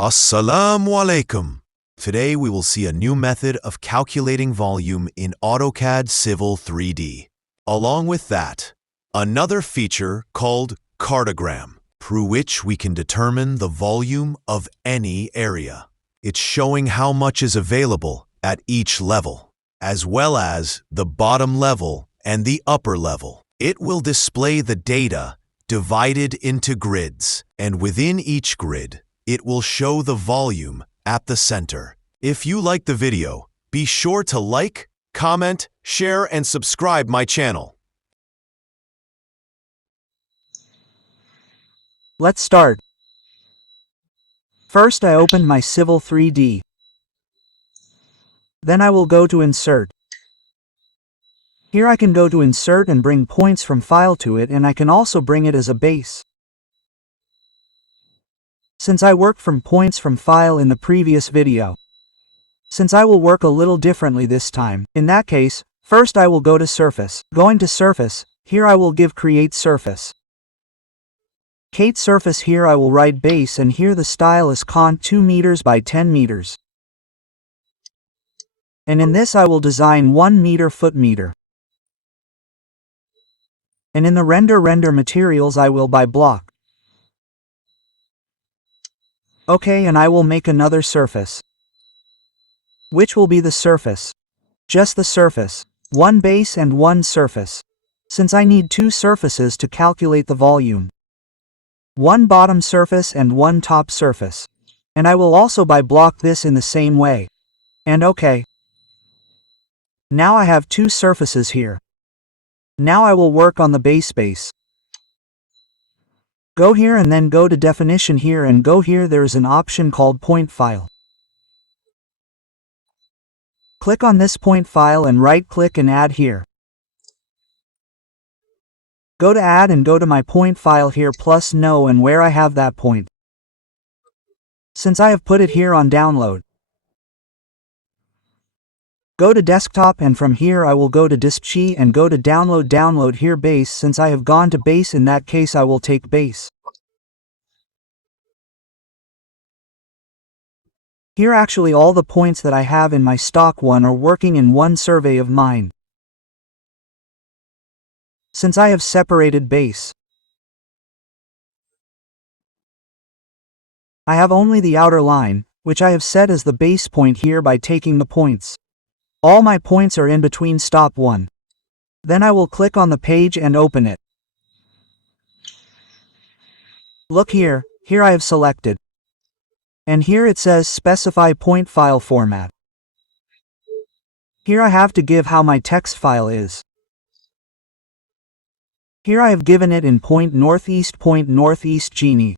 Assalamu alaikum. Today we will see a new method of calculating volume in AutoCAD Civil 3D. Along with that, another feature called Cartogram, through which we can determine the volume of any area. It's showing how much is available at each level, as well as the bottom level and the upper level. It will display the data divided into grids, and within each grid, it will show the volume at the center. If you like the video, be sure to like, comment, share, and subscribe my channel. Let's start. First, I open my Civil 3D. Then I will go to Insert. Here I can go to Insert and bring points from file to it, and I can also bring it as a base. Since I worked from points from file in the previous video, since I will work a little differently this time, in that case, first I will go to Surface. Going to Surface, here I will give Create Surface. Create Surface, here I will write base, and here the style is cont 2 meters by 10 meters. And in this I will design 1 meter foot meter. And in the render materials I will buy block. Okay, and I will make another surface. Which will be the surface? Just the surface. One base and one surface. Since I need two surfaces to calculate the volume. One bottom surface and one top surface. And I will also buy block this in the same way. And okay. Now I have two surfaces here. Now I will work on the base. Go here and then go to definition here and go here, there is an option called point file. Click on this point file and right click and add here. Go to add and go to my point file here plus no and where I have that point. Since I have put it here on download. Go to desktop and from here I will go to disk G and go to download here base. Since I have gone to base, in that case I will take base. Here actually all the points that I have in my stock one are working in one survey of mine. Since I have separated base, I have only the outer line, which I have set as the base point here by taking the points. All my points are in between stop 1. Then I will click on the page and open it. Look here, I have selected. And here it says specify point file format. Here I have to give how my text file is. Here I have given it in point northeast Genie.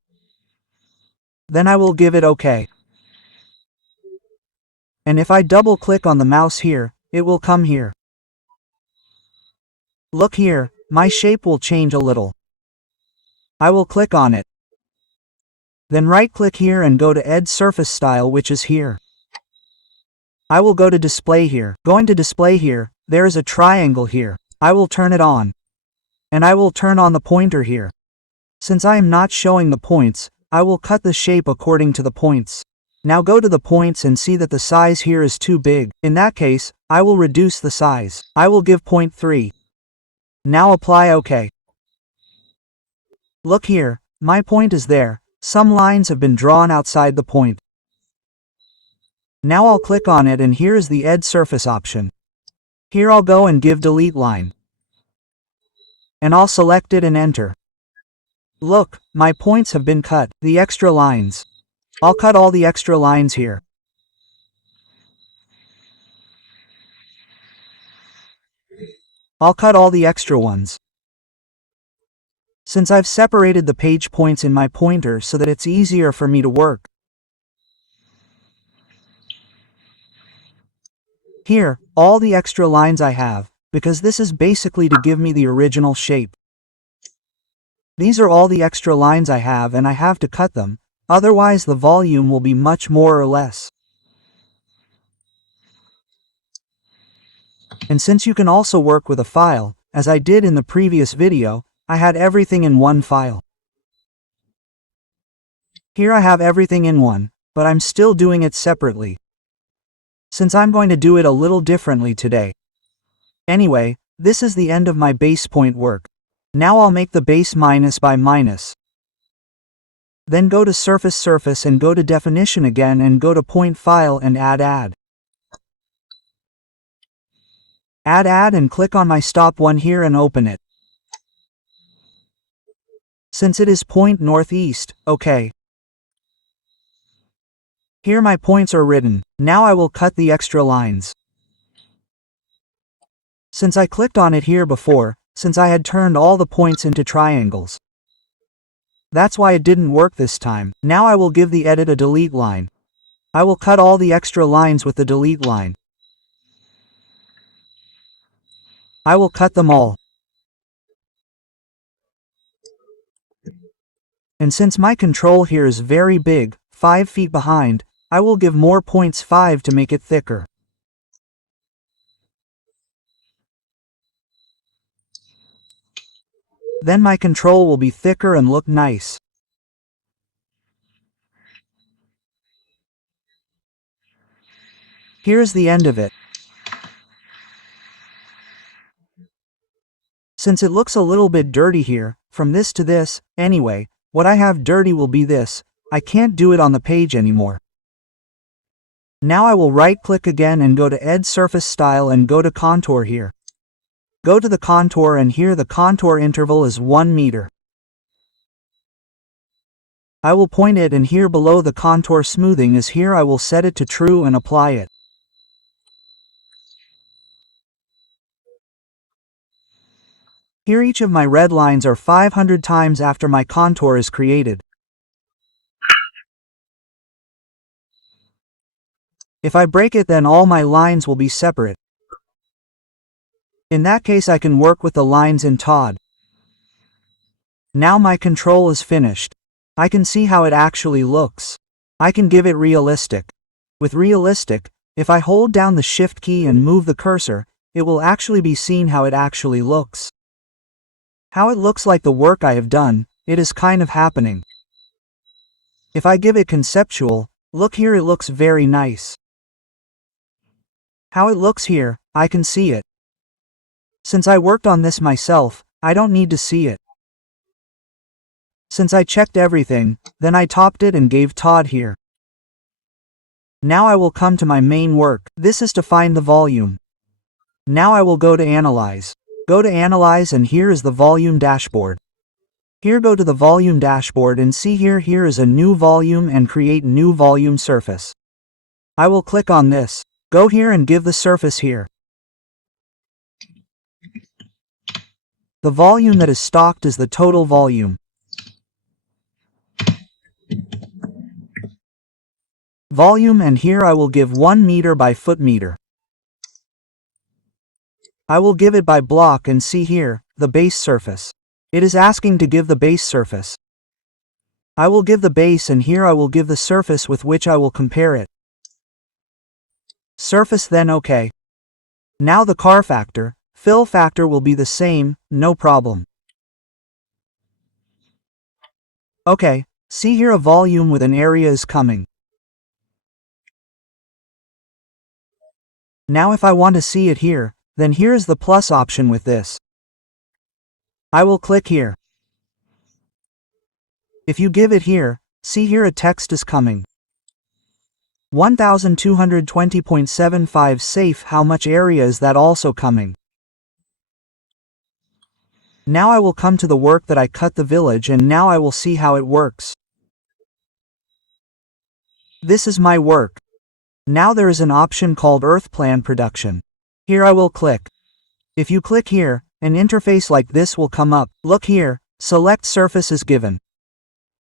Then I will give it OK. And if I double click on the mouse here, it will come here. Look here, my shape will change a little. I will click on it. Then right click here and go to Add Surface Style, which is here. I will go to Display here. Going to Display here, there is a triangle here. I will turn it on. And I will turn on the pointer here. Since I am not showing the points, I will cut the shape according to the points. Now go to the points and see that the size here is too big. In that case, I will reduce the size. I will give 0.3. Now apply OK. Look here, my point is there. Some lines have been drawn outside the point. Now I'll click on it and here is the Add Surface option. Here I'll go and give delete line. And I'll select it and enter. Look, my points have been cut. The extra lines. I'll cut all the extra lines here. I'll cut all the extra ones. Since I've separated the page points in my pointer so that it's easier for me to work. Here, all the extra lines I have, because this is basically to give me the original shape. These are all the extra lines I have and I have to cut them. Otherwise the volume will be much more or less. And since you can also work with a file, as I did in the previous video, I had everything in one file. Here I have everything in one. but I'm still doing it separately, since I'm going to do it a little differently today. Anyway, this is the end of my base point work. Now I'll make the base minus by minus. Then go to surface and go to definition again and go to point file and add. Add and click on my stop one here and open it. Since it is point northeast, okay. Here my points are written. Now I will cut the extra lines. Since I clicked on it here before, since I had turned all the points into triangles. That's why it didn't work this time. Now I will give the edit a delete line. I will cut all the extra lines with the delete line. I will cut them all. And since my control here is very big, 5 feet behind, I will give more points 5 to make it thicker. Then my control will be thicker and look nice. Here's the end of it. Since it looks a little bit dirty here, from this to this, anyway, what I have dirty will be this. I can't do it on the page anymore. Now I will right click again and go to Add Surface Style and go to Contour here. Go to the contour and here the contour interval is 1 meter. I will point it and here below the contour smoothing is here I will set it to true and apply it. Here each of my red lines are 500 times after my contour is created. If I break it then all my lines will be separate. In that case I can work with the lines in Todd. Now my control is finished. I can see how it actually looks. I can give it realistic. With realistic, if I hold down the shift key and move the cursor, it will actually be seen how it actually looks. How it looks like the work I have done, it is kind of happening. If I give it conceptual, look here it looks very nice. How it looks here, I can see it. Since I worked on this myself, I don't need to see it. Since I checked everything, then I topped it and gave Todd here. Now I will come to my main work. This is to find the volume. Now I will go to Analyze. Go to Analyze and here is the volume dashboard. Here go to the volume dashboard and see here is a new volume and create new volume surface. I will click on this. Go here and give the surface here. The volume that is stocked is the total volume. Volume and here I will give 1 meter by foot meter. I will give it by block and see here, the base surface. It is asking to give the base surface. I will give the base and here I will give the surface with which I will compare it. Surface then OK. Now the car factor, fill factor will be the same, no problem. OK, see here a volume with an area is coming. Now if I want to see it here, then here is the plus option with this. I will click here. If you give it here, see here a text is coming. 1220.75 safe. How much area is that also coming? Now I will come to the work that I cut the village and now I will see how it works. This is my work. Now there is an option called Earth Plan Production. Here I will click. If you click here, an interface like this will come up. Look here, select surface is given.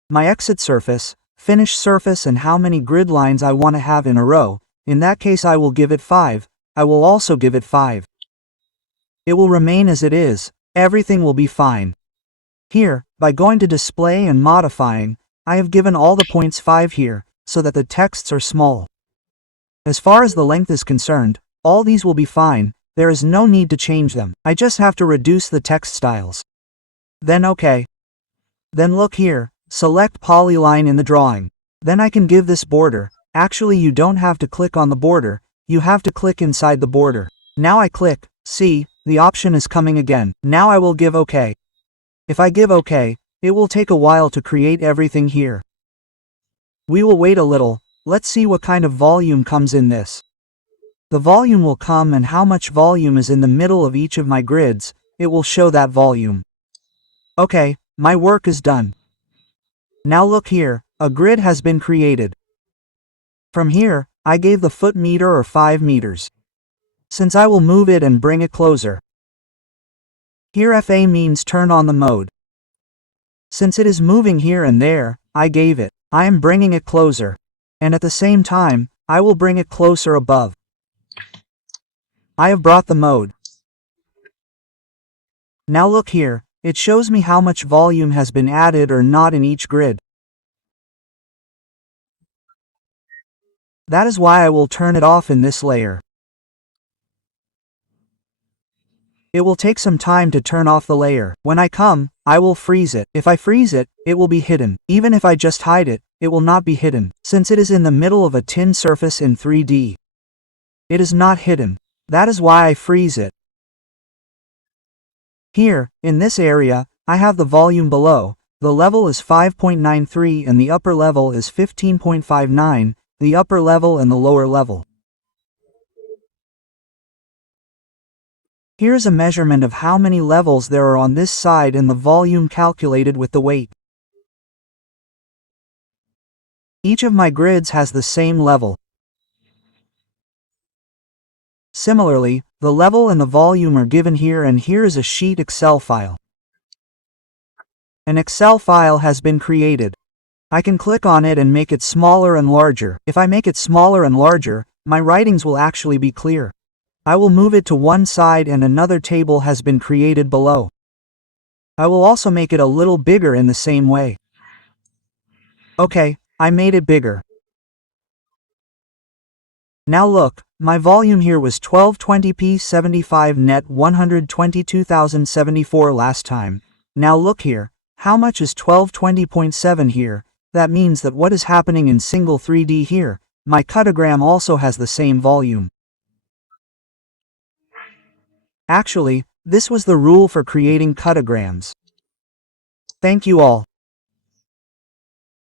My exit surface, finish surface and how many grid lines I want to have in a row. In that case I will give it 5. I will also give it 5. It will remain as it is. Everything will be fine. Here, by going to display and modifying, I have given all the points 5 here, so that the texts are small. As far as the length is concerned, all these will be fine, there is no need to change them. I just have to reduce the text styles. Then OK. Then look here, select polyline in the drawing. Then I can give this border. Actually, you don't have to click on the border, you have to click inside the border. Now I click, see, the option is coming again. Now I will give OK. If I give OK, it will take a while to create everything here. We will wait a little, let's see what kind of volume comes in this. The volume will come, and how much volume is in the middle of each of my grids, it will show that volume. Okay, my work is done. Now look here, a grid has been created. From here, I gave the foot meter or 5 meters. Since I will move it and bring it closer. Here FA means turn on the mode. Since it is moving here and there, I gave it. I am bringing it closer. And at the same time, I will bring it closer above. I have brought the mode. Now look here, it shows me how much volume has been added or not in each grid. That is why I will turn it off in this layer. It will take some time to turn off the layer. When I come, I will freeze it. If I freeze it, it will be hidden. Even if I just hide it, it will not be hidden, since it is in the middle of a tin surface in 3D. It is not hidden. That is why I freeze it. Here, in this area, I have the volume below. The level is 5.93 and the upper level is 15.59, the upper level and the lower level. Here's a measurement of how many levels there are on this side and the volume calculated with the weight. Each of my grids has the same level. Similarly, the level and the volume are given here, and here is a sheet Excel file. An Excel file has been created. I can click on it and make it smaller and larger. If I make it smaller and larger, my writings will actually be clear. I will move it to one side and another table has been created below. I will also make it a little bigger in the same way. Okay, I made it bigger. Now look, my volume here was 1220p 75 net 122,074 last time. Now look here, how much is 1220.7 here? That means that what is happening in single 3D here, my Cartogram also has the same volume. Actually, this was the rule for creating Cartograms. Thank you all.